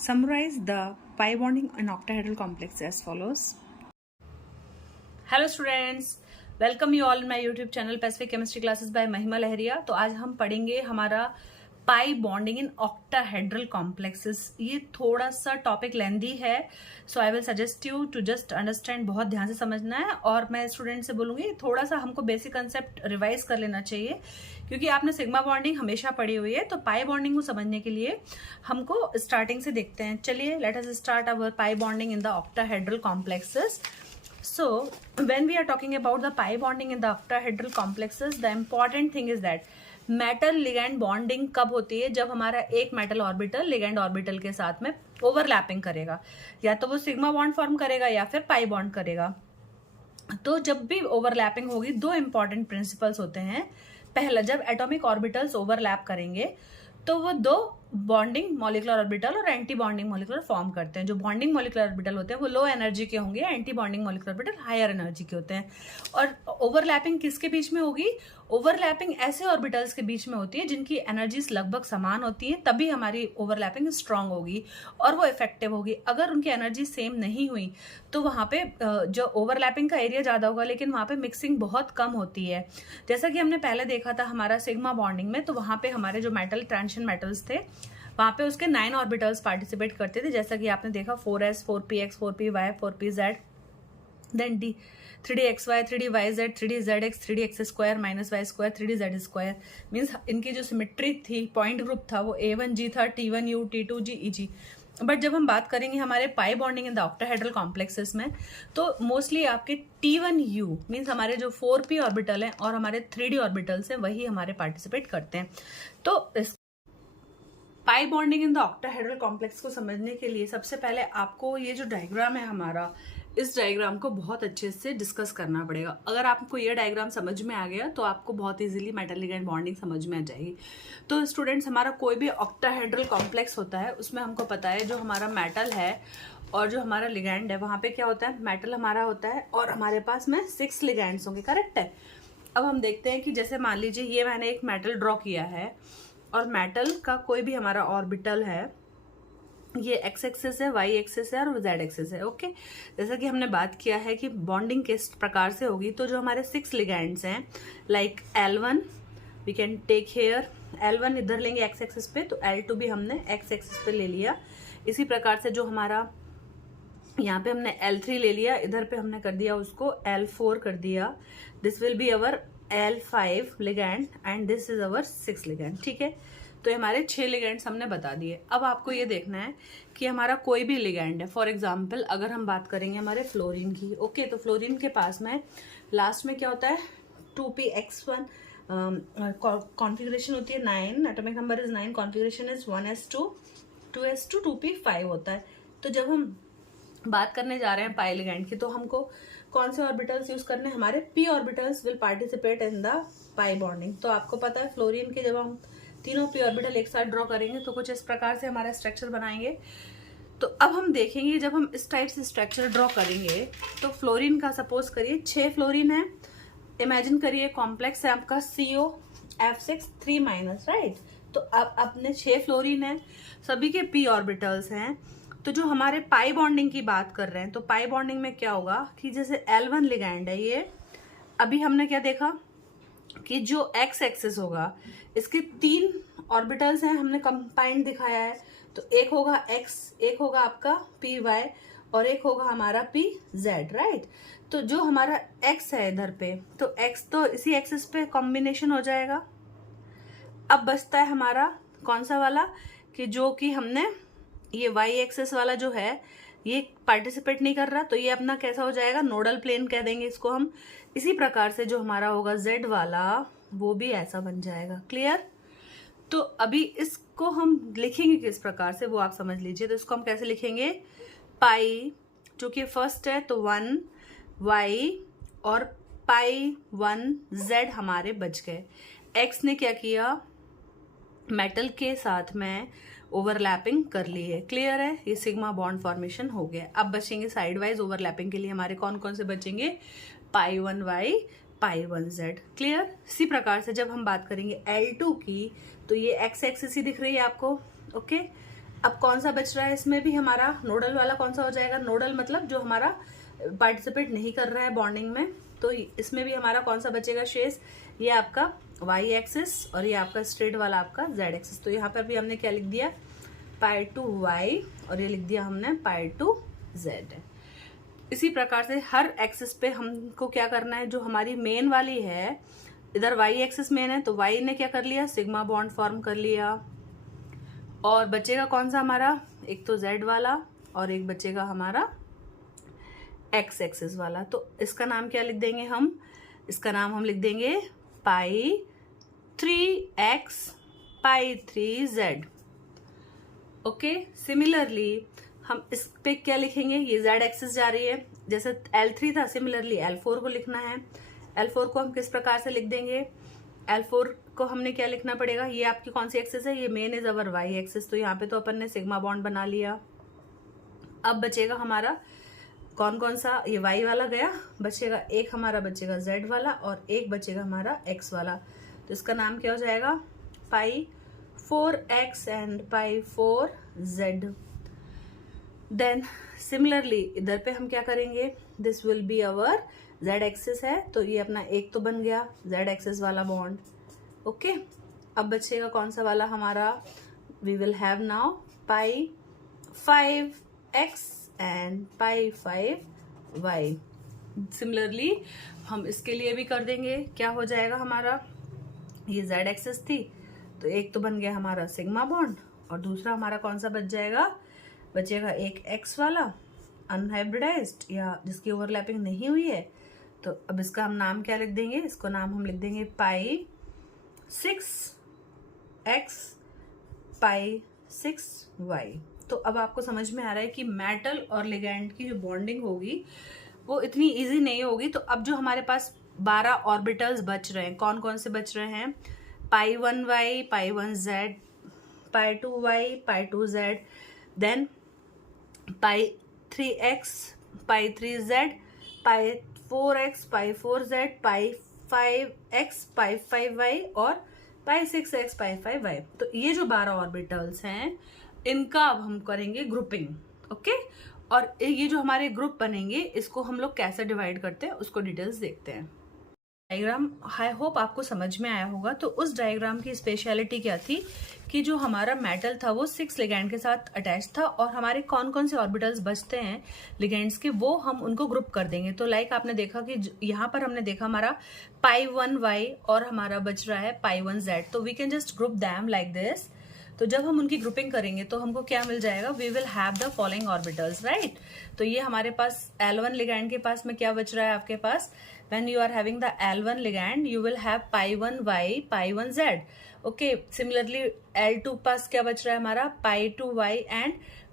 Summarize the pi bonding in octahedral complex as follows. Hello students, welcome you all my YouTube channel Pacific chemistry classes by Mahima Lahariya. तो आज हम पढ़ेंगे हमारा pi bonding in octahedral complexes. ये थोड़ा सा topic lengthy है, so I will suggest you to just understand, बहुत ध्यान से समझना है। और मैं स्टूडेंट से बोलूंगी थोड़ा सा हमको बेसिक कंसेप्ट रिवाइज कर लेना चाहिए, क्योंकि आपने सिग्मा बॉन्डिंग हमेशा पढ़ी हुई है। तो पाई बॉन्डिंग को समझने के लिए हमको स्टार्टिंग से देखते हैं। चलिए, let us start our pi bonding in the octahedral complexes. So, when we are talking about the pi bonding in the octahedral complexes, the important thing is that metal ligand bonding कब होती है? जब हमारा एक metal orbital ligand orbital के साथ में overlapping करेगा, या तो वो सिग्मा बॉन्ड फॉर्म करेगा या फिर पाई बॉन्ड करेगा। तो जब भी ओवरलैपिंग होगी, दो इंपॉर्टेंट प्रिंसिपल्स होते हैं। पहला, जब एटॉमिक ऑर्बिटल्स ओवरलैप करेंगे तो वो दो बॉन्डिंग मॉलिकुलर ऑर्बिटल और एंटी बॉन्डिंग मॉलिकुलर फॉर्म करते हैं। जो बॉन्डिंग मॉलिकुलर ऑर्बिटल होते हैं वो लो एनर्जी के होंगे, anti bonding molecular orbital higher energy के होते हैं। और ओवरलैपिंग किसके बीच में होगी? ओवरलैपिंग ऐसे ऑर्बिटल्स के बीच में होती है जिनकी एनर्जीज लगभग समान होती है, तभी हमारी ओवरलैपिंग स्ट्रांग होगी और वो इफेक्टिव होगी। अगर उनकी एनर्जी सेम नहीं हुई तो वहां पे जो ओवरलैपिंग का एरिया ज्यादा होगा, लेकिन वहां पे मिक्सिंग बहुत कम होती है। जैसा कि हमने पहले देखा था हमारा सिग्मा बॉन्डिंग में, तो वहां पे हमारे जो मेटल ट्रांजिशन मेटल्स थे वहां पे उसके 9 ऑर्बिटल्स पार्टिसिपेट करते थे, जैसा कि आपने देखा 4s 4px 4py 4pz, then d 3dxy 3dyz 3dzx 3dx² minus y square 3dz²। Means इनकी जो सिमेट्री थी, पॉइंट ग्रुप था, वो A1G था, T1U T2G EG। बट जब हम बात करेंगे हमारे पाई bonding in the octahedral complexes में, तो मोस्टली आपके T1U मीन्स हमारे जो 4p ऑर्बिटल हैं और हमारे 3d ऑर्बिटल्स हैं, वही हमारे पार्टिसिपेट करते हैं। तो पाई bonding in the octahedral complex को समझने के लिए सबसे पहले आपको ये जो डायग्राम है हमारा, इस डायग्राम को बहुत अच्छे से डिस्कस करना पड़ेगा। अगर आपको ये डायग्राम समझ में आ गया तो आपको बहुत इजीली मेटल लिगैंड बॉन्डिंग समझ में आ जाएगी। तो स्टूडेंट्स, हमारा कोई भी ऑक्टाहेड्रल कॉम्प्लेक्स होता है उसमें हमको पता है जो हमारा मेटल है और जो हमारा लिगैंड है, वहां पे क्या होता है, मेटल हमारा होता है और हमारे पास में 6 लिगैंड्स होंगे। करेक्ट है। अब हम देखते हैं कि जैसे मान लीजिए ये मैंने एक मेटल ड्रॉ किया है और मेटल का कोई भी हमारा ऑर्बिटल है, ये एक्स एक्सिस है, वाई एक्सिस है और जेड एक्सिस है। ओके, जैसा कि हमने बात किया है कि बॉन्डिंग किस प्रकार से होगी, तो जो हमारे 6 लिगैंड्स हैं, like L1 we can take here, L1 इधर लेंगे एक्स एक्सिस पे, तो L2 भी हमने एक्स एक्सिस पे ले लिया। इसी प्रकार से जो हमारा यहाँ पे हमने L3 ले लिया, इधर पे हमने कर दिया उसको L4 कर दिया। This will be our L5 ligand and this is our 6 ligand. ठीक है, तो हमारे 6 लिगैंड्स हमने बता दिए। अब आपको ये देखना है कि हमारा कोई भी लिगैंड है, फॉर एग्जांपल अगर हम बात करेंगे हमारे फ्लोरीन की। ओके, तो फ्लोरीन के पास में लास्ट में क्या होता है, 2px1 कॉन्फ़िगरेशन होती है 9, atomic number is 9, configuration is 1s2 2s2 2p5 होता है। तो जब हम बात करने जा रहे हैं पाई लिगैंड की, तो हमको कौन से ऑर्बिटल्स यूज करने हैं? हमारे p orbitals will participate in the pi bonding. तो आपको पता है फ्लोरीन के जब हम तीनों p ऑर्बिटल एक साथ ड्रॉ करेंगे तो कुछ इस प्रकार से हमारा स्ट्रक्चर बनाएंगे। तो अब हम देखेंगे जब हम इस टाइप से स्ट्रक्चर ड्रॉ करेंगे, तो फ्लोरीन का सपोज करिए 6 फ्लोरीन है, इमेजिन करिए कॉम्प्लेक्स है आपका COF6 3-, राइट। तो अब अपने 6 फ्लोरीन है, सभी के p ऑर्बिटल्स हैं। तो जो हमारे पाई बॉन्डिंग की बात कर रहे हैं, तो पाई बॉन्डिंग में क्या होगा कि जैसे L1 लिगैंड है, ये अभी हमने क्या देखा कि जो एक्स एक्सिस होगा, इसके 3 ऑर्बिटल्स हैं, हमने कंबाइंड दिखाया है। तो एक होगा x, एक होगा आपका py और एक होगा हमारा pz, राइट। तो जो हमारा x है इधर पे, तो x तो इसी एक्सिस पे कॉम्बिनेशन हो जाएगा। अब बचता है हमारा कौन सा वाला, कि जो कि हमने ये y एक्सिस वाला जो है ये पार्टिसिपेट नहीं कर रहा, तो ये अपना कैसा हो जाएगा, नोडल प्लेन कह देंगे इसको हम। इसी प्रकार से जो हमारा होगा z वाला, वो भी ऐसा बन जाएगा। क्लियर। तो अभी इसको हम लिखेंगे किस प्रकार से, वो आप समझ लीजिए। तो इसको हम कैसे लिखेंगे, पाई जो कि फर्स्ट है तो 1y और पाई 1z हमारे बच गए। x ने क्या किया, मेटल के साथ में ओवरलैपिंग कर ली है। क्लियर है, ये सिग्मा बॉन्ड फॉर्मेशन हो गया। अब बचेंगे साइड वाइज ओवरलैपिंग के लिए हमारे कौन कौन से बचेंगे, पाई 1y पाई 1z। क्लियर। इसी प्रकार से जब हम बात करेंगे L2 की, तो ये एक्स एक्सिस ही दिख रही है आपको। ओके, अब कौन सा बच रहा है इसमें भी हमारा नोडल वाला कौन सा हो जाएगा? नोडल मतलब जो हमारा पार्टिसिपेट नहीं कर रहा है बॉन्डिंग में, तो इसमें भी हमारा कौन सा बचेगा शेष? ये आपका y एक्सिस और ये आपका स्ट्रेट वाला आपका z एक्सिस। तो यहाँ पर भी हमने क्या लिख दिया? पाई टू y और ये लिख दिया हमने पाई टू z। इसी प्रकार से हर एक्सिस पे हमको क्या करना है? जो हमारी मेन वाली है, इधर y एक्सिस मेन है तो y ने क्या कर लिया? सिग्मा बॉन्ड फॉर्म कर लिया। और बचेगा कौन सा हमारा? एक तो z वाला और एक बचेगा हमारा x एक्सिस वाला। तो इसका नाम क्या लिख देंगे हम? इसका नाम हम लिख देंगे पाई 3x पाई 3z। ओके, सिमिलरली हम इस पे क्या लिखेंगे? ये z एक्सिस जा रही है, जैसे L3 था सिमिलरली L4 को लिखना है। L4 को हम किस प्रकार से लिख देंगे? L4 को हमने क्या लिखना पड़ेगा? ये आपकी कौन सी एक्सिस है? ये main is our y axis. तो यहाँ पे तो अपन ने सिग्मा बॉन्ड बना लिया। अब बचेगा हमारा कौन कौन सा? ये y वाला गया, बचेगा एक हमारा बचेगा z वाला और एक बचेगा हमारा x वाला। तो इसका नाम क्या हो जाएगा? Pi 4x and pi 4z। Then similarly इधर पे हम क्या करेंगे? This will be our z axis है, तो ये अपना एक तो बन गया z एक्सिस वाला बॉन्ड। ओके, अब बचेगा कौन सा वाला हमारा? We will have now pi 5x and pi 5y। Similarly हम इसके लिए भी कर देंगे। क्या हो जाएगा हमारा? ये z एक्सिस थी तो एक तो बन गया हमारा सिग्मा बॉन्ड और दूसरा हमारा कौन सा बच जाएगा? बचेगा एक x वाला अनहाइब्रिडाइज्ड या जिसकी ओवरलैपिंग नहीं हुई है। तो अब इसका हम नाम क्या लिख देंगे? इसको नाम हम लिख देंगे पाई 6x पाई 6y। तो अब आपको समझ में आ रहा है कि मेटल और लिगैंड की जो बॉन्डिंग होगी वो इतनी इजी नहीं होगी। तो अब जो हमारे पास 12 ऑर्बिटल्स बच रहे हैं, कौन कौन से बच रहे हैं? पाई 1y पाई 1z पाई 2y पाई 2z, देन पाई 3x पाई 3z पाई 4x पाई 4z पाई 5x पाई 5y और पाई 6x पाई 5y। तो ये जो 12 ऑर्बिटल्स हैं इनका अब हम करेंगे ग्रुपिंग। ओके, और ये जो हमारे ग्रुप बनेंगे इसको हम लोग कैसे डिवाइड करते हैं उसको डिटेल्स देखते हैं। डायग्राम आई होप आपको समझ में आया होगा। तो उस डायग्राम की स्पेशलिटी क्या थी कि जो हमारा मेटल था वो 6 लिगैंड के साथ अटैच था और हमारे कौन कौन से ऑर्बिटल्स बचते हैं लिगैंड्स के वो हम उनको ग्रुप कर देंगे। तो लाइक आपने देखा कि यहाँ पर हमने देखा हमारा पाई 1y और हमारा बच रहा है पाई 1z। तो we can just group them like this. तो जब हम उनकी ग्रुपिंग करेंगे तो हमको क्या मिल जाएगा? We will have the following orbitals, right. तो ये हमारे पास L1 लिगैंड के पास में क्या बच रहा है आपके पास? when you are having the L1 ligand you will have pi 1y pi 1z। Okay, similarly L2 पास क्या बच रहा है हमारा? pi 2y and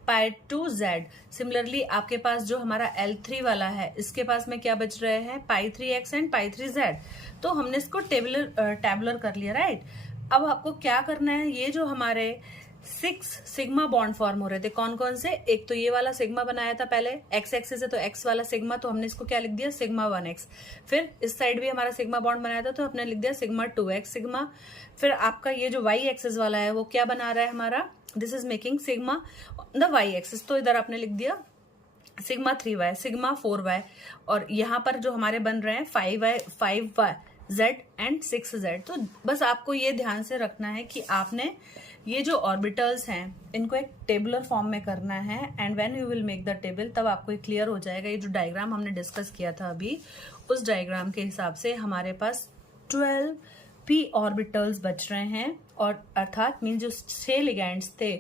pi 2z। Similarly आपके पास जो हमारा L3 वाला है इसके पास में क्या बच रहे हैं? pi 3x and pi 3z। तो हमने इसको टेबुलर कर लिया, राइट। अब आपको क्या करना है? ये जो हमारे 6 सिग्मा बॉन्ड फॉर्म हो रहे थे कौन कौन से? एक तो ये वाला सिग्मा बनाया था पहले, x एक्सिस है तो x वाला सिग्मा, तो हमने इसको क्या लिख दिया? Sigma 1x। फिर इस साइड भी हमारा सिग्मा बॉन्ड बनाया था तो हमने लिख दिया सिग्मा 2x सिग्मा। फिर आपका ये जो y एक्सिस वाला है वो क्या बना रहा है हमारा? This is making sigma the y axis, तो इधर आपने लिख दिया सिग्मा 3y सिग्मा 4y। और यहाँ पर जो हमारे बन रहे हैं 5y z एंड 6z। तो बस आपको ये ध्यान से रखना है कि आपने ये जो ऑर्बिटल्स हैं इनको एक टेबुलर फॉर्म में करना है and when you will make the table तब आपको ये क्लियर हो जाएगा। ये जो डायग्राम हमने डिस्कस किया था अभी उस डायग्राम के हिसाब से हमारे पास 12 p ऑर्बिटल्स बच रहे हैं और अर्थात मीन जो 6 लिगैंड्स थे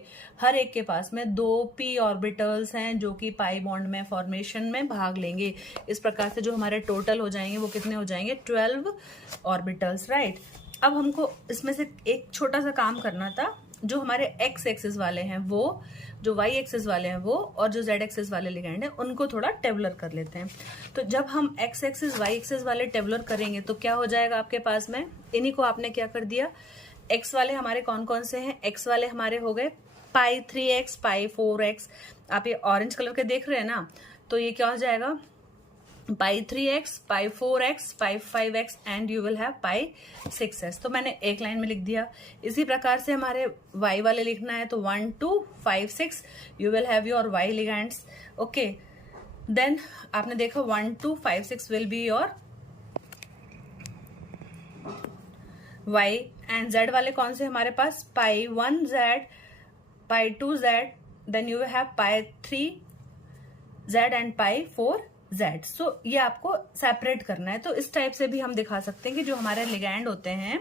हर एक के पास में 2 p ऑर्बिटल्स हैं जो कि पाई बॉन्ड में फॉर्मेशन में भाग लेंगे। इस प्रकार से जो हमारे टोटल हो जाएंगे वो कितने हो जाएंगे? 12 ऑर्बिटल्स, राइट। अब हमको इसमें से एक छोटा सा काम करना था। जो हमारे x एक्सिस वाले हैं वो, जो y एक्सिस वाले हैं वो और जो z एक्सिस वाले लिगैंड हैं उनको थोड़ा टेबुलर कर लेते हैं। तो जब हम x एक्सिस y एक्सिस वाले टेबुलर करेंगे तो क्या हो जाएगा आपके पास में? इन्हीं को आपने क्या कर दिया? x वाले हमारे कौन कौन से हैं? x वाले हमारे हो गए पाई 3x पाई 4x। आप ये ऑरेंज कलर के देख रहे हैं ना, तो ये क्या हो जाएगा? पाई 3x, pi 4x, pi 5x and you will have pi 6s। तो मैंने एक लाइन में लिख दिया। इसी प्रकार से हमारे y वाले लिखना है तो 1 2 5 6 you will have your y ligands. Okay, then आपने देखा 1 2 5 6 will be your y and z वाले कौन से हमारे पास, pi 1z, pi 2z, then you will have pi 3z and pi 4z। So ये आपको सेपरेट करना है। तो इस टाइप से भी हम दिखा सकते हैं कि जो हमारे लिगैंड होते हैं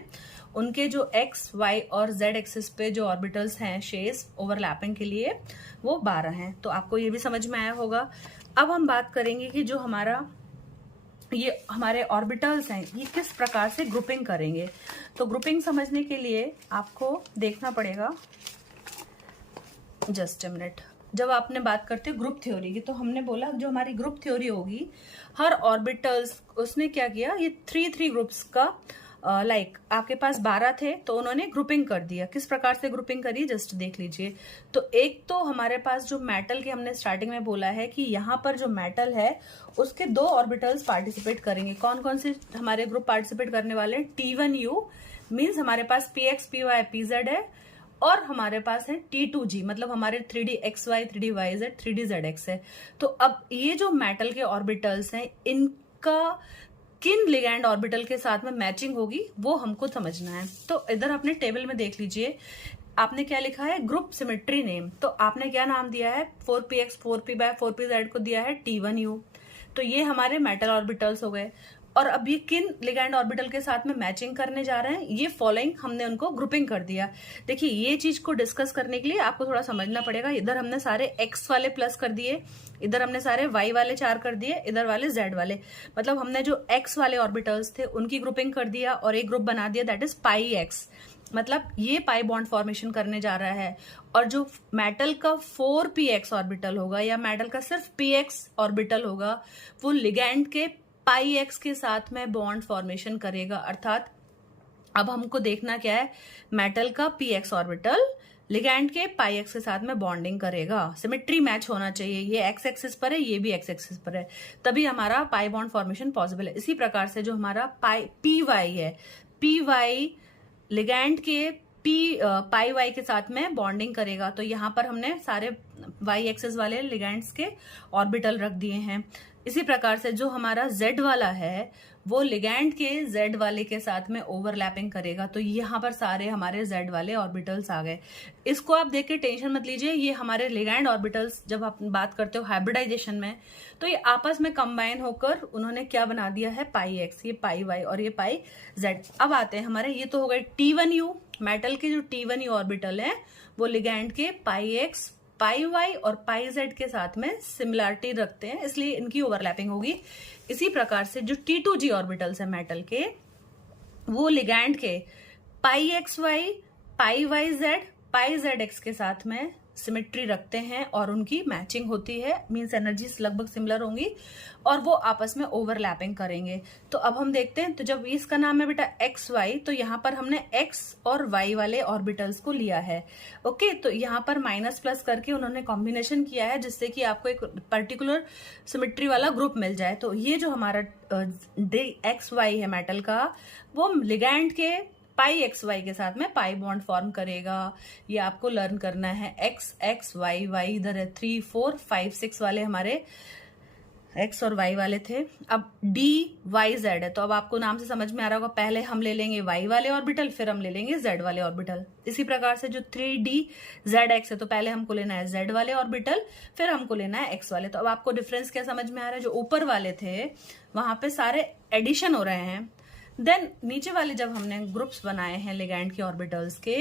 उनके जो x, y और z एक्सिस पे जो ऑर्बिटल्स हैं शेष ओवरलैपिंग के लिए वो 12 हैं। तो आपको ये भी समझ में आया होगा। अब हम बात करेंगे कि जो ये हमारे ऑर्बिटल्स हैं ये किस प्रकार से ग्रुपिंग करेंगे। तो ग्रुपिंग समझने के लिए आपको देखना पड़ेगा, जस्ट अ मिनट। जब आपने बात करते हैं ग्रुप थ्योरी की, तो हमने बोला जो हमारी ग्रुप थ्योरी होगी, हर ऑर्बिटल्स उसने क्या किया, ये 3 ग्रुप्स का लाइक आपके पास 12 थे तो उन्होंने ग्रुपिंग कर दिया। किस प्रकार से ग्रुपिंग करी जस्ट देख लीजिए। तो एक तो हमारे पास जो मेटल के हमने स्टार्टिंग में बोला है कि यहाँ पर जो मेटल है उसके 2 ऑर्बिटल्स पार्टिसिपेट करेंगे। कौन कौन से हमारे ग्रुप पार्टिसिपेट करने वाले, T1U मीन्स हमारे पास PX PY PZ है, और हमारे पास है T2G मतलब हमारे 3DXY 3DYZ 3DZX है। तो अब ये जो मेटल के ऑर्बिटल्स हैं इनका किन लिगैंड ऑर्बिटल के साथ में मैचिंग होगी वो हमको समझना है। तो इधर अपने टेबल में देख लीजिए, आपने क्या लिखा है, ग्रुप सिमेट्री नेम। तो आपने क्या नाम दिया है, 4px 4py 4pz को दिया है T1U। तो ये हमारे मेटल ऑर्बिटल्स हो गए। और अब ये किन लिगैंड ऑर्बिटल के साथ में मैचिंग करने जा रहे हैं, ये फॉलोइंग हमने उनको ग्रुपिंग कर दिया। देखिए ये चीज को डिस्कस करने के लिए आपको थोड़ा समझना पड़ेगा। इधर हमने सारे x वाले प्लस कर दिए, इधर हमने सारे y वाले 4 कर दिए, इधर वाले z वाले, मतलब हमने जो x वाले ऑर्बिटल्स थे उनकी ग्रुपिंग कर दिया और एक ग्रुप बना दिया दैट इज पाई x। मतलब ये पाई बॉन्ड फॉर्मेशन करने जा रहा है। और जो मेटल का 4px ऑर्बिटल होगा या मेटल का सिर्फ px ऑर्बिटल होगा वो लिगैंड के पाई एक्स के साथ में बॉन्ड फॉर्मेशन करेगा। अर्थात अब हमको देखना क्या है, मेटल का पी एक्स ऑर्बिटल लिगैंड के पाई एक्स के साथ में बॉन्डिंग करेगा। सिमेट्री मैच होना चाहिए, ये एक्स एक्सिस पर है, ये भी एक्स एक्सिस पर है, तभी हमारा पाई बॉन्ड फॉर्मेशन पॉसिबल है। इसी प्रकार से जो हमारा पी वाई है, पी वाई लिगैंड के पाई वाई के साथ में बॉन्डिंग करेगा। तो यहाँ पर हमने सारे वाई एक्सिस वाले लिगैंड्स के ऑर्बिटल रख दिए हैं। इसी प्रकार से जो हमारा Z वाला है वो लिगैंड के Z वाले के साथ में ओवरलैपिंग करेगा। तो यहाँ पर सारे हमारे Z वाले ऑर्बिटल्स आ गए। इसको आप देख के टेंशन मत लीजिए, ये हमारे लिगैंड ऑर्बिटल्स जब आप बात करते हो हाइब्रिडाइजेशन में तो ये आपस में कंबाइन होकर उन्होंने क्या बना दिया है, पाई एक्स, ये पाई वाई और ये पाई Z। अब आते हैं हमारे, ये तो हो गए T1U, मेटल के जो T1U ऑर्बिटल है वो लिगैंड के पाई एक्स, पाई वाई और पाई जेड के साथ में सिमिलरिटी रखते हैं, इसलिए इनकी ओवरलैपिंग होगी। इसी प्रकार से जो T2G ऑर्बिटल्स है मेटल के वो लिगैंड के पाई एक्स वाई, पाई वाई जेड, पाई जेड एक्स के साथ में सिमेट्री रखते हैं और उनकी मैचिंग होती है, मींस एनर्जीज लगभग सिमिलर होंगी और वो आपस में ओवरलैपिंग करेंगे। तो अब हम देखते हैं, तो जब इसका नाम है बेटा एक्स वाई तो यहाँ पर हमने एक्स और वाई वाले ऑर्बिटल्स को लिया है। ओके, तो यहाँ पर माइनस प्लस करके उन्होंने कॉम्बिनेशन किया है जिससे कि आपको एक पर्टिकुलर सिमेट्री वाला ग्रुप मिल जाए। तो ये जो हमारा एक्स वाई है मेटल का वो लिगैंड के पाई एक्स वाई के साथ में पाई बॉन्ड फॉर्म करेगा। ये आपको लर्न करना है। एक्स एक्स वाई वाई इधर है, 3 4 5 6 वाले हमारे एक्स और वाई वाले थे। अब डी वाई जेड है, तो अब आपको नाम से समझ में आ रहा होगा, पहले हम ले लेंगे वाई वाले ऑर्बिटल फिर हम ले लेंगे जेड वाले ऑर्बिटल। इसी प्रकार से जो 3D जेड एक्स है तो पहले हमको लेना है जेड वाले ऑर्बिटल फिर हमको लेना है एक्स वाले। तो अब आपको डिफरेंस क्या समझ में आ रहा है, जो ऊपर वाले थे वहां पे सारे एडिशन हो रहे हैं, देन नीचे वाले जब हमने ग्रुप्स बनाए हैं लिगैंड के ऑर्बिटल्स के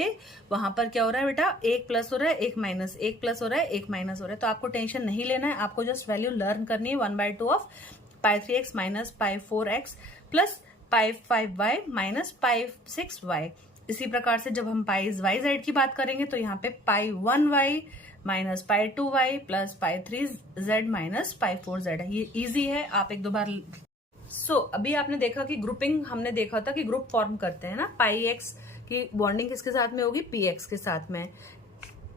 वहां पर क्या हो रहा है बेटा, एक प्लस हो रहा है एक माइनस, एक प्लस हो रहा है एक माइनस हो रहा है। तो आपको टेंशन नहीं लेना है, आपको जस्ट वैल्यू लर्न करनी है 1/2 of pi 3x minus pi 4x plus pi 5y minus pi 6y। इसी प्रकार से जब हम पाई वाई जेड की बात करेंगे तो यहाँ पे पाई 1y minus pi 2y plus pi 3z minus pi 4z है। ये इजी है, आप एक दो बार अभी आपने देखा कि ग्रुपिंग हमने देखा था कि ग्रुप फॉर्म करते हैं ना, पाई एक्स की बॉन्डिंग किसके साथ में होगी, पी एक्स के साथ में।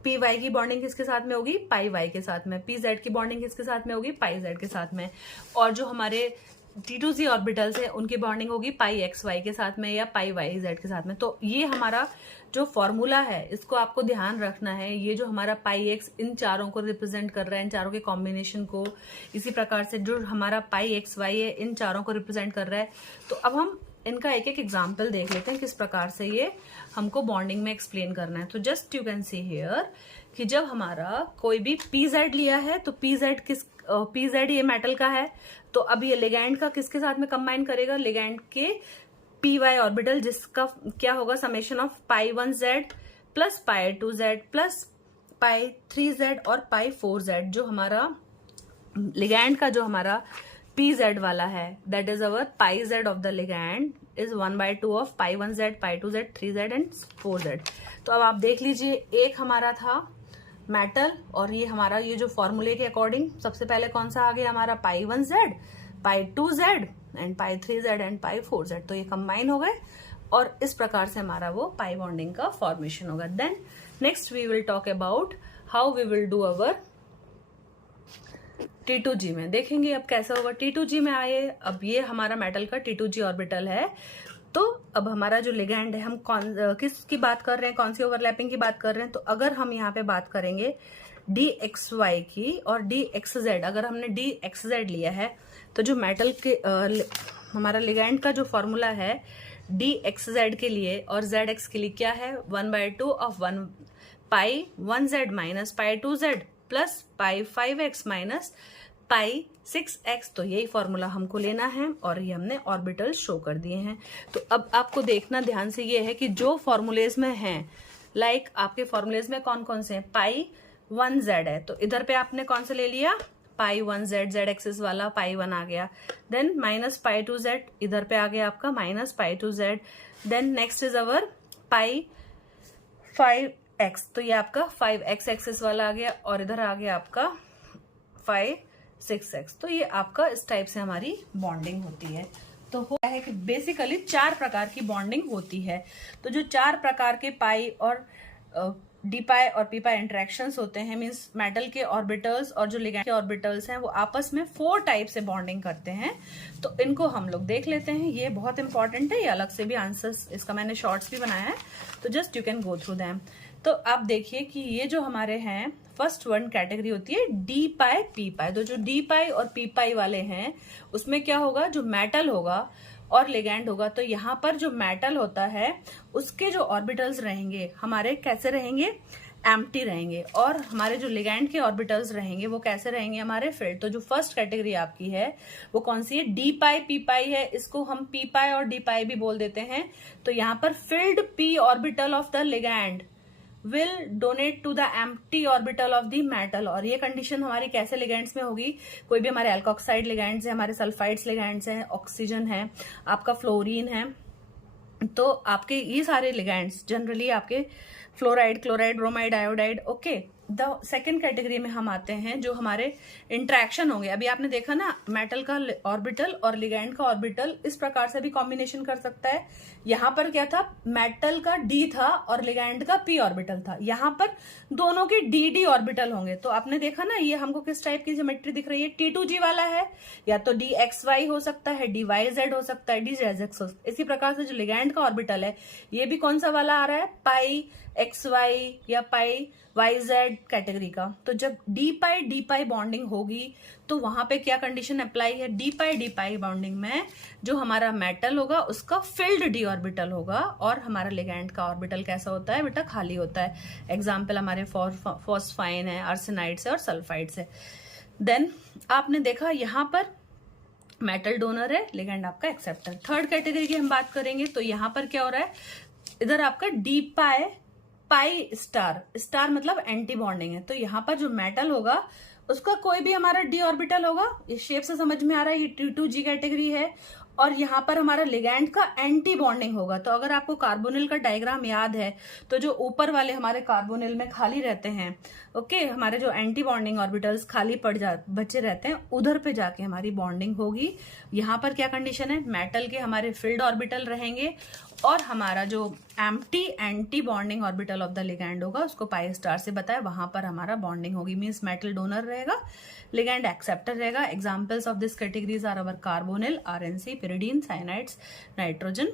पी वाई की बॉन्डिंग किसके साथ में होगी, पाई वाई के साथ में। पी जेड की बॉन्डिंग किसके साथ में होगी, पाई जेड के साथ में। और जो हमारे T2Z ऑर्बिटल्स है उनकी बॉन्डिंग होगी पाई एक्स वाई के साथ में या पाई वाई जेड के साथ में। तो ये हमारा जो फॉर्मूला है इसको आपको ध्यान रखना है। ये जो हमारा पाई एक्स इन चारों को रिप्रेजेंट कर रहा है, इन चारों के कॉम्बिनेशन को, इसी प्रकार से जो हमारा पाई एक्स वाई है इन चारों को रिप्रेजेंट कर रहा है। तो अब हम इनका एक एक एग्जाम्पल देख लेते हैं किस प्रकार से ये हमको बॉन्डिंग में एक्सप्लेन करना है। तो just you can see here कि जब हमारा कोई भी पीजेड लिया है तो पीजेड ये मेटल का है, तो अब ये लिगैंड का किसके साथ में कंबाइन करेगा, लिगैंड के पी वाई ऑर्बिटल, जिसका क्या होगा summation of pi 1z plus pi 2z plus pi 3z और पाई 4z। जो हमारा लिगैंड का जो हमारा pz वाला है that is our pi z of the ligand is 1/2 of pi 1z pi 2z 3z and 4z। तो अब आप देख लीजिए, एक हमारा था मेटल और ये हमारा ये जो फॉर्मूले के अकॉर्डिंग सबसे पहले कौन सा आ गया हमारा पाई 1z pi 2z and pi 3z and pi 4z। तो ये कंबाइन हो गए और इस प्रकार से हमारा वो पाई बॉन्डिंग का फॉर्मेशन होगा। Then next we will talk about how we will do our T2G में। देखेंगे अब कैसा होगा। T2G में आए, अब ये हमारा मेटल का T2G ऑर्बिटल है। तो अब हमारा जो लिगैंड है, हम किसकी बात कर रहे हैं, कौन सी ओवरलैपिंग की बात कर रहे हैं। तो अगर हम यहाँ पे बात करेंगे DXY की और DXZ, अगर हमने DXZ लिया है तो जो मेटल के हमारा लिगैंड का जो फॉर्मूला है DXZ के लिए और ZX के लिए क्या है, 1/2 of 1 pi 1z minus pi 2z plus pi 5x minus pi 6x। तो यही फॉर्मूला हमको लेना है और ये हमने ऑर्बिटल शो कर दिए हैं। तो अब आपको देखना ध्यान से ये है कि जो फॉर्मूलेज में हैं, लाइक आपके फॉर्मूलेज में कौन कौन से हैं, पाई 1z है तो इधर पे आपने कौन सा ले लिया, पाई 1z, z एक्सिस वाला पाई 1 आ गया। देन माइनस पाई 2z इधर पे आ गया आपका minus pi 2z। Then next is our pi 5x, तो ये आपका 5x एक्सिस वाला आ गया और इधर आ गया आपका 6x। तो ये आपका इस टाइप से हमारी बॉन्डिंग होती है। तो होता है कि बेसिकली 4 प्रकार की बॉन्डिंग होती है। तो जो 4 प्रकार के पाई और डी पाई और पी पाई इंटरेक्शंस होते हैं, मींस मेटल के ऑर्बिटल्स और जो लिगैंड के ऑर्बिटल्स हैं वो आपस में 4 टाइप से बॉन्डिंग करते हैं। तो इनको हम लोग देख लेते हैं। ये बहुत इंपॉर्टेंट है, ये अलग से भी आंसर्स, इसका मैंने शॉर्ट्स भी बनाया है, तो just you can go through them. तो आप देखिए कि ये जो हमारे हैं फर्स्ट वन कैटेगरी होती है डी पाई पी पाई। तो जो डी पाई और पी पाई वाले हैं उसमें क्या होगा, जो मेटल होगा और लिगैंड होगा। तो यहाँ पर जो मेटल होता है उसके जो ऑर्बिटल्स रहेंगे हमारे कैसे रहेंगे, एम्प्टी रहेंगे, और हमारे जो लिगैंड के ऑर्बिटल्स रहेंगे वो कैसे रहेंगे, हमारे फिल्ड। तो जो फर्स्ट कैटेगरी आपकी है वो कौन सी है, डी पाई पी पाई है। इसको हम पी पाई और डी पाई भी बोल देते हैं। तो यहाँ पर filled P orbital of the ligand will donate to the empty orbital of the metal. और ये कंडीशन हमारी कैसे लिगैंड्स में होगी, कोई भी हमारे एल्कोक्साइड लिगैंड्स है, हमारे सल्फाइड्स लिगैंड्स हैं, ऑक्सीजन है, आपका फ्लोरीन है। तो आपके ये सारे लिगैंड्स जनरली आपके fluoride, chloride, bromide, iodide. Okay, the second category में हम आते हैं जो हमारे इंट्रैक्शन होंगे। अभी आपने देखा ना, मेटल का ऑर्बिटल और लिगैंड का ऑर्बिटल इस प्रकार से भी कॉम्बिनेशन कर सकता है। यहाँ पर क्या था, मेटल का डी था और लिगैंड का पी ऑर्बिटल था। यहाँ पर दोनों के डी डी ऑर्बिटल होंगे। तो आपने देखा ना, ये हमको किस टाइप की ज्योमेट्री दिख रही है, T2G वाला है, या तो DXY हो सकता है, DYZ हो सकता है, DZX हो सकता है। इसी प्रकार से जो लिगैंड का ऑर्बिटल है ये भी कौन सा वाला आ रहा है, पाई XY या पाई YZ कैटेगरी का। तो जब डी पाई बॉन्डिंग होगी तो वहां पे क्या कंडीशन अप्लाई है, डी पाई बॉन्डिंग में जो हमारा मेटल होगा उसका फिल्ड डी ऑर्बिटल होगा और हमारा लिगैंड का ऑर्बिटल कैसा होता है बेटा, खाली होता है। एग्जाम्पल हमारे फॉस्फाइन है, आर्सेनाइड है और सल्फाइड है। देन आपने देखा यहाँ पर मेटल डोनर है, लिगैंड आपका एक्सेप्टर। थर्ड कैटेगरी की हम बात करेंगे तो यहाँ पर क्या हो रहा है, इधर आपका डी पाई स्टार मतलब एंटी बॉन्डिंग है। तो यहाँ पर जो मेटल होगा उसका कोई भी हमारा डी ऑर्बिटल होगा, इस शेप से समझ में आ रहा है, ये T2G कैटेगरी है। और यहाँ पर हमारा लिगैंड का एंटी बॉन्डिंग होगा। तो अगर आपको कार्बोनिल का डायग्राम याद है तो जो ऊपर वाले हमारे कार्बोनिल में खाली रहते हैं, ओके, हमारे जो एंटी बॉन्डिंग ऑर्बिटल्स खाली बचे रहते हैं, उधर पे जाके हमारी बॉन्डिंग होगी। यहाँ पर क्या कंडीशन है, मेटल के हमारे फिल्ड ऑर्बिटल रहेंगे और हमारा जो empty anti bonding orbital of the ligand होगा, उसको पाई स्टार से बताया, वहां पर हमारा बॉन्डिंग होगी। मींस मेटल डोनर रहेगा, लिगैंड एक्सेप्टर रहेगा। Examples of this categories are our carbonyl, RNC, pyridine, cyanides, nitrogen,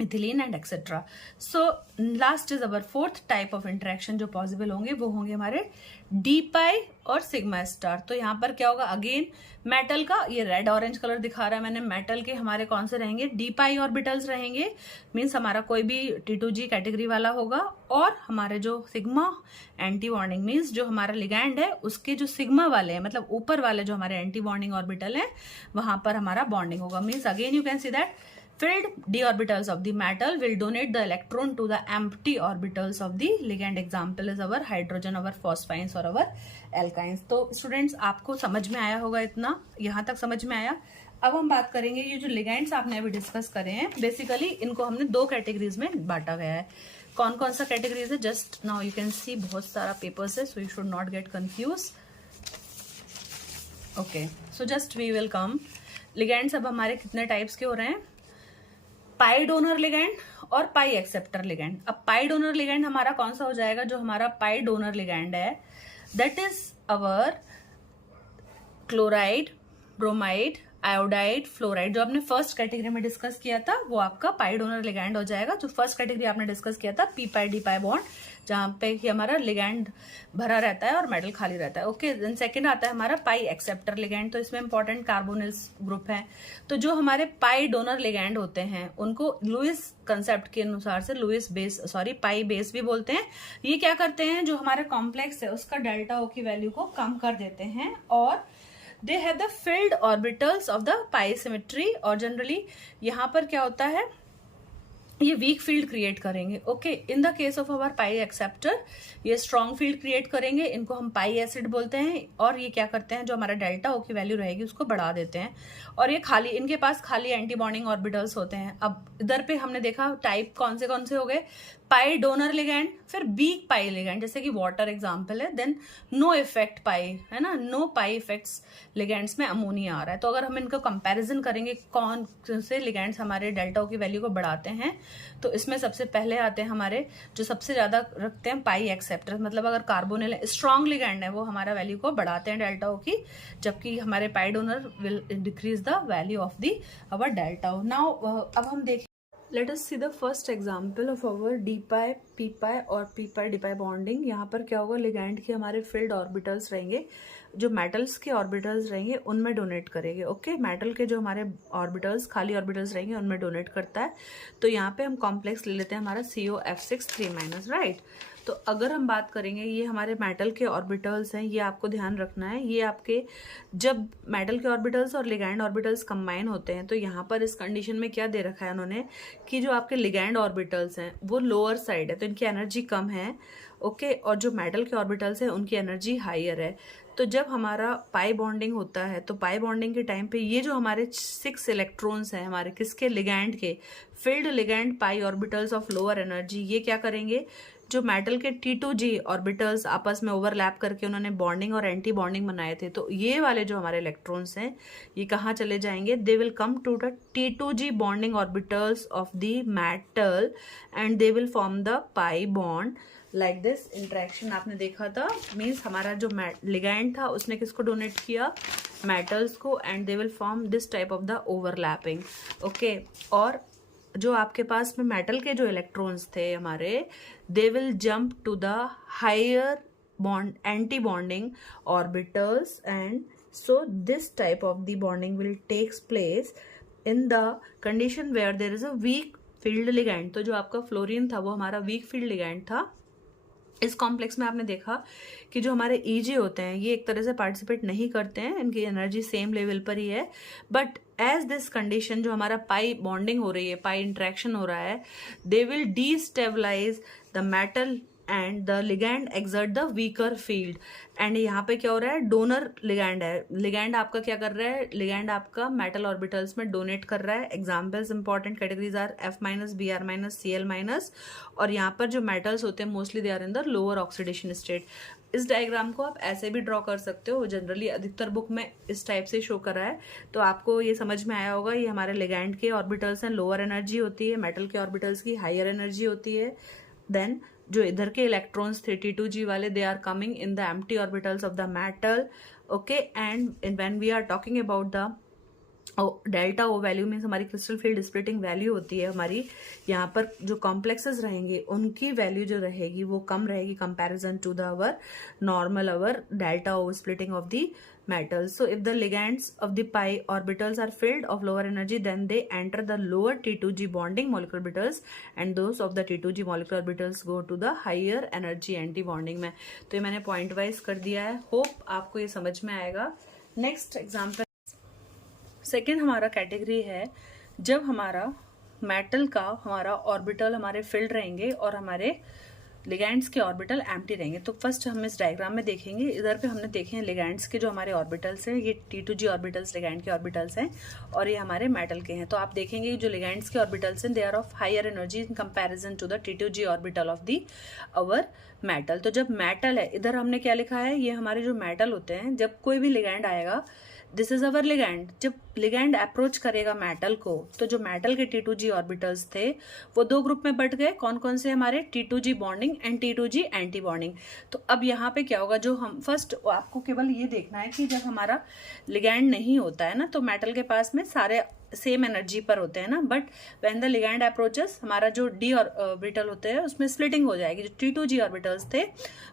ethylene and etcetera. So last is our fourth type of interaction जो पॉसिबल होंगे, वो होंगे हमारे डी पाई और सिग्मा स्टार। तो यहाँ पर क्या होगा, अगेन मेटल का ये रेड ऑरेंज कलर दिखा रहा है मैंने, मेटल के हमारे कौन से रहेंगे, डी पाई ऑर्बिटल्स रहेंगे, मीन्स हमारा कोई भी T2G कैटेगरी वाला होगा। और हमारे जो सिग्मा एंटी बॉन्डिंग मीन्स जो हमारा लिगैंड है उसके जो सिग्मा वाले हैं, मतलब ऊपर वाले जो हमारे एंटी बॉन्डिंग ऑर्बिटल है, वहां पर हमारा बॉन्डिंग होगा। Means again you can see that filled d orbitals of the metal will donate the electron to the empty orbitals of the ligand. Example is our hydrogen, our phosphines और our alkynes. तो students आपको समझ में आया होगा, इतना यहाँ तक समझ में आया। अब हम बात करेंगे ये जो लिगैंड्स आपने अभी डिस्कस करे हैं, बेसिकली इनको हमने दो कैटेगरीज में बांटा गया है। कौन कौन सा कैटेगरीज है, just now you can see, बहुत सारा पेपर्स है, so you should not get confuse. Okay, so just we will come. Ligands अब हमारे कितने टाइप्स के हो रहे हैं, पाई डोनर लिगैंड और पाई एक्सेप्टर लिगैंड। अब पाई डोनर लिगैंड हमारा कौन सा हो जाएगा, जो हमारा पाई डोनर लिगैंड है that is our chloride, bromide, iodide, fluoride. जो आपने फर्स्ट कैटेगरी में डिस्कस किया था वो आपका पाई डोनर लिगैंड हो जाएगा। जो फर्स्ट कैटेगरी आपने डिस्कस किया था P pi d pi bond, जहां पे कि हमारा लिगैंड भरा रहता है और मेटल खाली रहता है। ओके, देन सेकंड आता है हमारा पाई एक्सेप्टर लिगैंड। तो इसमें इंपॉर्टेंट कार्बोनिल्स ग्रुप है। तो जो हमारे पाई डोनर लिगैंड होते हैं उनको लुईस कंसेप्ट के अनुसार से पाई बेस भी बोलते हैं। ये क्या करते हैं, जो हमारे कॉम्प्लेक्स है उसका डेल्टा ओ की वैल्यू को कम कर देते हैं और they have the filled orbitals of the pi symmetry। और जनरली यहाँ पर क्या होता है, ये वीक फील्ड क्रिएट करेंगे। Okay, in the case of our pi acceptor ये स्ट्रॉन्ग फील्ड क्रिएट करेंगे, इनको हम पाई एसिड बोलते हैं। और ये क्या करते हैं, जो हमारा डेल्टा ओ की वैल्यू रहेगी उसको बढ़ा देते हैं। और ये खाली, इनके पास खाली एंटी बॉन्डिंग ऑर्बिटल्स होते हैं। अब इधर पे हमने देखा टाइप कौन से हो गए, पाई डोनर लिगैंड, फिर वीक पाई लिगैंड, जैसे कि वाटर एग्जांपल है। देन नो इफेक्ट पाई, है ना, नो पाई इफेक्ट्स लिगैंड्स में अमोनिया आ रहा है। तो अगर हम इनका कंपैरिजन करेंगे कौन से लिगैंड्स हमारे डेल्टा ओ की वैल्यू को बढ़ाते हैं, तो इसमें सबसे पहले आते हैं हमारे जो सबसे ज्यादा रखते हैं पाई एक्सेप्टर, मतलब अगर कार्बोनिल स्ट्रॉन्ग लिगैंड है वो हमारा वैल्यू को बढ़ाते हैं डेल्टा ओ की, जबकि हमारे pi donor will decrease the value of the our delta O. Now अब हम देखें, let us see the first example of our d pi, p pi और p pi d pi bonding. यहाँ पर क्या होगा, लिगैंड के हमारे फिल्ड ऑर्बिटल्स रहेंगे, जो मेटल्स के ऑर्बिटल्स रहेंगे उनमें डोनेट करेंगे। ओके, मेटल के जो हमारे ऑर्बिटल्स, खाली ऑर्बिटल्स रहेंगे उनमें डोनेट करता है। तो यहाँ पे हम कॉम्प्लेक्स ले लेते हैं हमारा COF6 3-, राइट। तो अगर हम बात करेंगे, ये हमारे मेटल के ऑर्बिटल्स हैं, ये आपको ध्यान रखना है। ये आपके जब मेटल के ऑर्बिटल्स और लिगैंड ऑर्बिटल्स कंबाइन होते हैं, तो यहाँ पर इस कंडीशन में क्या दे रखा है उन्होंने, कि जो आपके लिगैंड ऑर्बिटल्स हैं वो लोअर साइड है, तो इनकी एनर्जी कम है। ओके, और जो मेटल के ऑर्बिटल्स हैं उनकी एनर्जी हायर है। तो जब हमारा पाई बॉन्डिंग होता है, तो पाई बॉन्डिंग के टाइम पे ये जो हमारे 6 इलेक्ट्रॉन्स हैं हमारे किसके, लिगैंड के, field ligand pi orbitals of lower energy, ये क्या करेंगे, जो मेटल के T2G ऑर्बिटल्स आपस में ओवरलैप करके उन्होंने बॉन्डिंग और एंटी बॉन्डिंग बनाए थे, तो ये वाले जो हमारे इलेक्ट्रॉन्स हैं ये कहाँ चले जाएंगे, they will come to the T2G bonding orbitals of the metal and they will form the pi bond. Like this interaction आपने देखा था, मीन्स हमारा जो लिगैंड था उसने किसको डोनेट किया, मेटल्स को, and they will form this type of the overlapping. Okay, और जो आपके पास में मेटल के जो इलेक्ट्रॉन्स थे हमारे, they will jump to the higher bond anti bonding orbitals, and so this type of the bonding will takes place in the condition where there is a weak field ligand. तो जो आपका fluorine था वो हमारा week field ligand था। इस complex में आपने देखा कि जो हमारे ईजी होते हैं ये एक तरह से पार्टिसिपेट नहीं करते हैं, इनकी एनर्जी सेम लेवल पर ही है। बट एज दिस कंडीशन, जो हमारा पाई बॉन्डिंग हो रही है, पाई इंट्रैक्शन हो रहा है, they will destabilise the metal and the ligand exert the weaker field. And यहाँ पे क्या हो रहा है, डोनर लिगैंड है, लिगैंड आपका क्या कर रहा है, लिगैंड आपका मेटल ऑर्बिटल्स में डोनेट कर रहा है। Examples important categories are F-, Br-, Cl-। और यहाँ पर जो मेटल्स होते हैं mostly they are in the lower oxidation state. इस डायग्राम को आप ऐसे भी ड्रॉ कर सकते हो, जनरली अधिकतर बुक में इस टाइप से शो कर रहा है, तो आपको ये समझ में आया होगा। ये हमारे लिगैंड के ऑर्बिटल्स हैं, लोअर एनर्जी होती है, मेटल के ऑर्बिटल्स की हायर एनर्जी होती है। देन जो इधर के इलेक्ट्रॉन्स थे T2G वाले, they are coming in the empty orbitals of the metal. Okay, and when we are talking about the delta O value means हमारी क्रिस्टल फील्ड स्प्लिटिंग वैल्यू होती है हमारी, यहाँ पर जो कॉम्प्लेक्सेस रहेंगे उनकी वैल्यू जो रहेगी वो कम रहेगी comparison to the our normal our delta O splitting of the metals. So if the ligands of the pi orbitals are filled of lower energy, then they enter the lower T2G bonding molecular orbitals, and those of the T2G molecular orbitals go to the higher energy anti bonding में। तो ये मैंने point wise कर दिया है, hope आपको ये समझ में आएगा। नेक्स्ट एग्जाम्पल, सेकेंड हमारा कैटेगरी है जब हमारा मेटल का हमारा ऑर्बिटल हमारे फिल्ड रहेंगे और हमारे लिगैंड्स के ऑर्बिटल एम्प्टी रहेंगे। तो फर्स्ट हम इस डायग्राम में देखेंगे, इधर पे हमने देखे हैं लिगैंड्स के जो हमारे ऑर्बिटल्स हैं, ये T2G ऑर्बिटल्स लिगैंड के ऑर्बिटल्स हैं और ये हमारे मेटल के हैं। तो आप देखेंगे जो लिगैंड्स के ऑर्बिटल्स हैं, they are of higher energy in comparison to the T2G orbital of the our metal. तो जब मेटल है, इधर हमने क्या लिखा है, ये हमारे जो मेटल होते हैं, जब कोई भी लिगैंड आएगा, दिस इज अवर लिगैंड, जब लिगैंड अप्रोच करेगा मेटल को, तो जो मेटल के T2G ऑर्बिटल्स थे वो दो ग्रुप में बट गए। कौन कौन से, हमारे T2G bonding and T2G anti bonding. तो अब यहाँ पे क्या होगा, जो हम फर्स्ट आपको केवल ये देखना है कि जब हमारा लिगैंड नहीं होता है ना, तो मेटल के पास में सारे सेम एनर्जी पर होते हैं ना, but when the ligand approaches, हमारा जो डी ऑर्बिटल होते हैं उसमें स्प्लिटिंग हो जाएगी। जो T2G ऑर्बिटल्स थे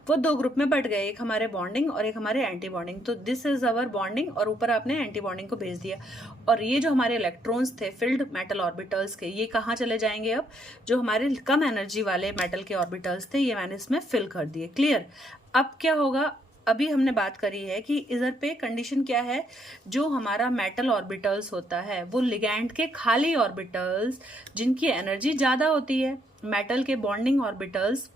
वो दो ग्रुप में बट गए, एक हमारे बॉन्डिंग और एक हमारे एंटी बॉन्डिंग। तो दिस इज अवर बॉन्डिंग और ऊपर आपने एंटी बॉन्डिंग को भेज दिया। और ये जो हमारे इलेक्ट्रॉन्स थे फिल्ड मेटल ऑर्बिटल्स के, ये कहाँ चले जाएंगे, अब जो हमारे कम एनर्जी वाले मेटल के ऑर्बिटल्स थे ये मैंने इसमें फिल कर दिए। क्लियर। अब क्या होगा, अभी हमने बात करी है कि इधर पे कंडीशन क्या है, जो हमारा मेटल ऑर्बिटल्स होता है वो लिगैंड के खाली ऑर्बिटल्स जिनकी एनर्जी ज्यादा होती है, मेटल के बॉन्डिंग ऑर्बिटल्स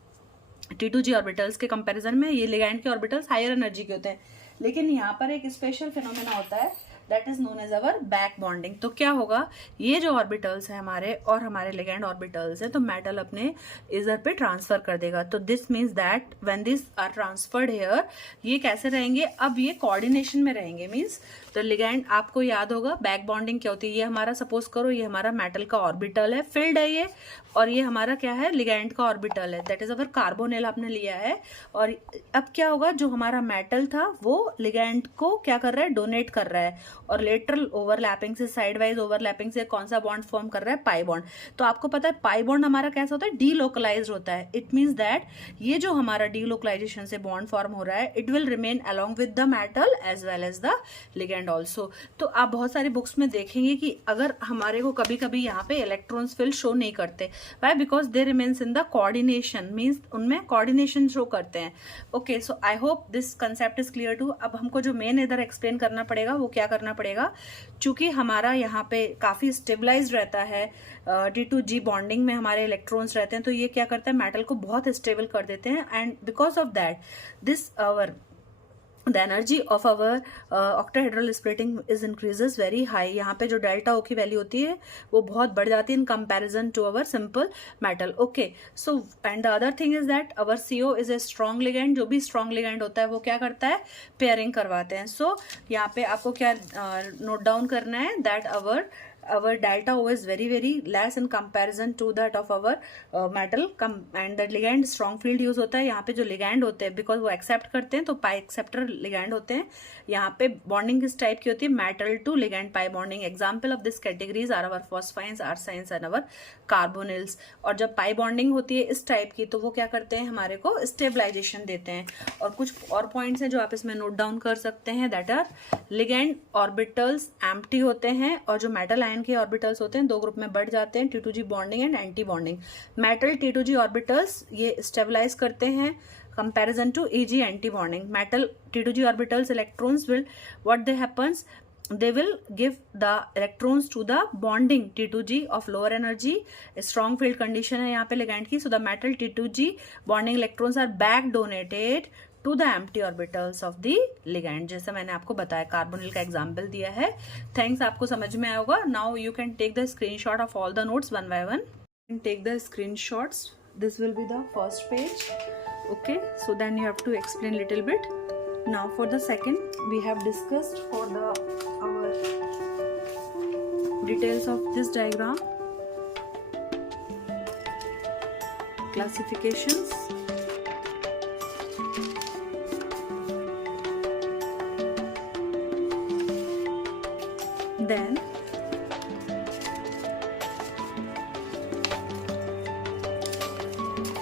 T2G ऑर्बिटल्स के कंपैरिजन में ये लिगैंड के ऑर्बिटल्स हायर एनर्जी के होते हैं। लेकिन यहाँ पर एक स्पेशल फिनोमेना होता है, that is known as our back bonding. तो क्या होगा, ये जो ऑर्बिटल्स है हमारे और हमारे लिगैंड ऑर्बिटल्स है, तो मेटल अपने इधर पे ट्रांसफर कर देगा। तो this means that when this are transferred here, ये कैसे रहेंगे, अब ये कोऑर्डिनेशन में रहेंगे। मीन्स तो लिगैंड, आपको याद होगा बैक बॉन्डिंग क्या होती है, ये हमारा सपोज करो ये हमारा मेटल का ऑर्बिटल है, फिल्ड है ये, और ये हमारा क्या है, लिगैंड का ऑर्बिटल है, दैट इज अवर कार्बोनिल आपने लिया है। और अब क्या होगा, जो हमारा मेटल था वो लिगैंड को क्या कर रहा है, डोनेट कर रहा है, और लेटरल ओवरलैपिंग से, साइड वाइज ओवरलैपिंग से कौन सा बॉन्ड फॉर्म कर रहा है, पाई बॉन्ड। तो आपको पता है पाई बॉन्ड हमारा कैसा होता है, डीलोकलाइज होता है। इट मीन्स दैट ये जो हमारा डीलोकलाइजेशन से बॉन्ड फॉर्म हो रहा है, it will remain along with the metal as well as the ligand also. तो आप बहुत सारी बुक्स में देखेंगे कि अगर हमारे को कभी कभी यहाँ पे इलेक्ट्रॉन्स फिल शो नहीं करते, why, because they remains in the coordination, means उनमें कोऑर्डिनेशन शो करते हैं। Okay, so I hope this concept is clear too. अब हमको जो मेन इधर एक्सप्लेन करना पड़ेगा वो क्या करना पड़ेगा, चूंकि हमारा यहाँ पे काफी स्टेबलाइज्ड रहता है, T2G बॉन्डिंग में हमारे इलेक्ट्रॉन्स रहते हैं, तो ये क्या करता है, मेटल को बहुत स्टेबल कर देते हैं। And because of that this our the energy of our octahedral splitting is increases very high। यहाँ पे जो डेल्टा ओ की वैल्यू होती है वो बहुत बढ़ जाती है in comparison to our simple metal। okay, so and the other thing is that our CO is a strong ligand। जो भी strong ligand होता है वो क्या करता है, पेयरिंग करवाते हैं। so यहाँ पे आपको क्या नोट डाउन करना है, that our delta O is very very less in comparison to that of our metal and the ligand strong field use होता है। यहाँ पे जो ligand होते हैं because वो accept करते हैं, तो pi acceptor ligand होते हैं। यहाँ पे bonding किस टाइप की होती है, metal to ligand pi bonding। example of this categories are our phosphines, arsines and our carbonyls। और जब pi bonding होती है इस टाइप की, तो वो क्या करते हैं, हमारे को stabilization देते हैं। और कुछ और पॉइंट्स हैं जो आप इसमें नोट डाउन कर सकते हैं, that are ligand orbitals empty होते हैं, और जो metal आयन के ऑर्बिटल्स होते हैं दो ग्रुप में बढ़ जाते हैं, T2G bonding and anti bonding. Metal T2G orbitals ये स्टेबलाइज करते हैं comparison to EG anti bonding. Metal T2G orbitals electrons will what they happens, they will give the electrons to the bonding T2G of lower energy. Strong field condition है यहाँ पे ligand की, so the metal T2G bonding electrons are back donated to the empty orbitals of the ligand. जैसा मैंने आपको बताया, carbonyl का example दिया है. थैंक्स, आपको समझ में आया होगा. Now you can take the screenshot of all the notes one by one. Take the screenshots. This will be the first page. Okay, so then you have to explain little bit. Now for the second, we have discussed for our details of this diagram, classifications, then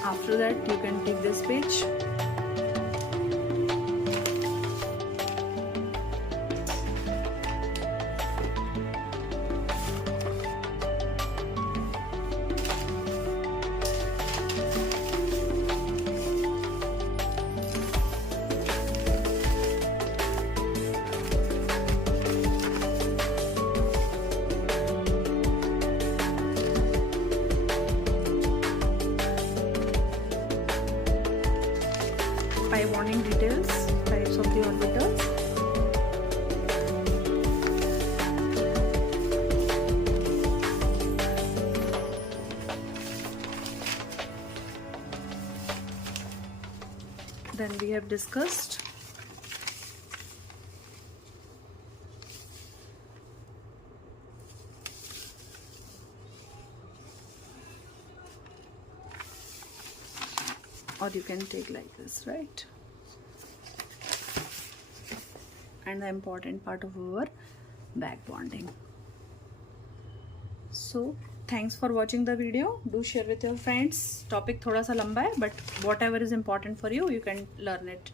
after that you can take this page. Pi bonding details, types of the orbitals. Then we have discussed or you can take like this, right? And the important part of our back bonding. So thanks for watching the video. Do share with your friends. Topic thoda sa lamba hai, but whatever is important for you, you can learn it.